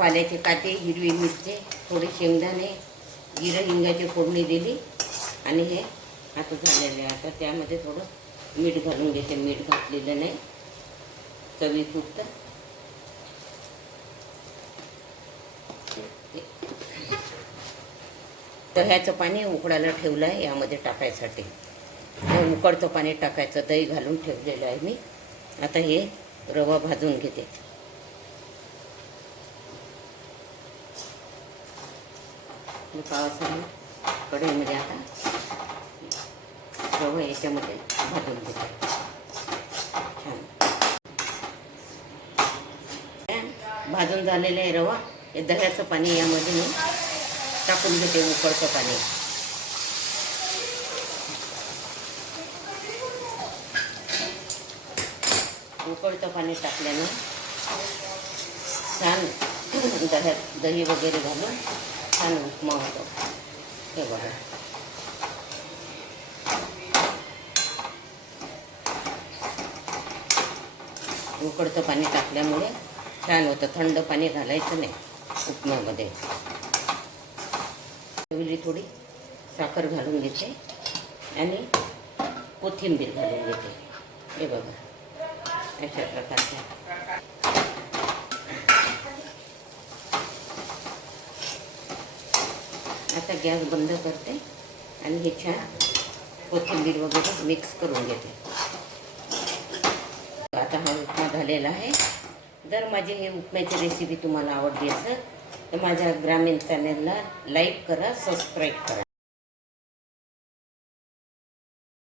पाल्याचे काटे, हिरवी मिरची, थोडे शेंगदाणे, जिरं हिंगाची फोडणी दिली आणि हे आता झालेलं आहे. आता त्यामध्ये थोडं मीठ घालून घेते. मीठ घातलेलं नाही, चवीपुरतं. दह्याचं पाणी उकडायला ठेवलं आहे यामध्ये टाकायसाठी. उकडतं पाणी टाकायचं. दही घालून ठेवलेलं आहे मी. आता हे रवा भाजून घेते. पावासाठी कढईमध्ये आता रवा याच्यामध्ये भाजून घेते. छान भाजून झालेलं आहे रवा. हे दह्याचं पाणी यामध्ये मी टाकून घेते. उकळतं पाणी. उकळतं पाणी टाकल्यानं छान दही वगैरे घालून छान उपमा होतो. हे बघा, उकळतं पाणी टाकल्यामुळे छान होतं. थंड पाणी घालायचं नाही उपम्यामध्ये. थोडी साखर घालून घेते आणि कोथिंबीर घालून घेते. हे बघा, अशा प्रकारच्या. आता गॅस बंद करते आणि हे छान कोथिंबीर वगैरे मिक्स करून घेते. आता हा उपमा झालेला आहे. जर माझी ही उपम्याची रेसिपी तुम्हाला आवडली असेल तर माझ्या ग्रामीण चॅनलला लाईक करा, सबस्क्राईब करा.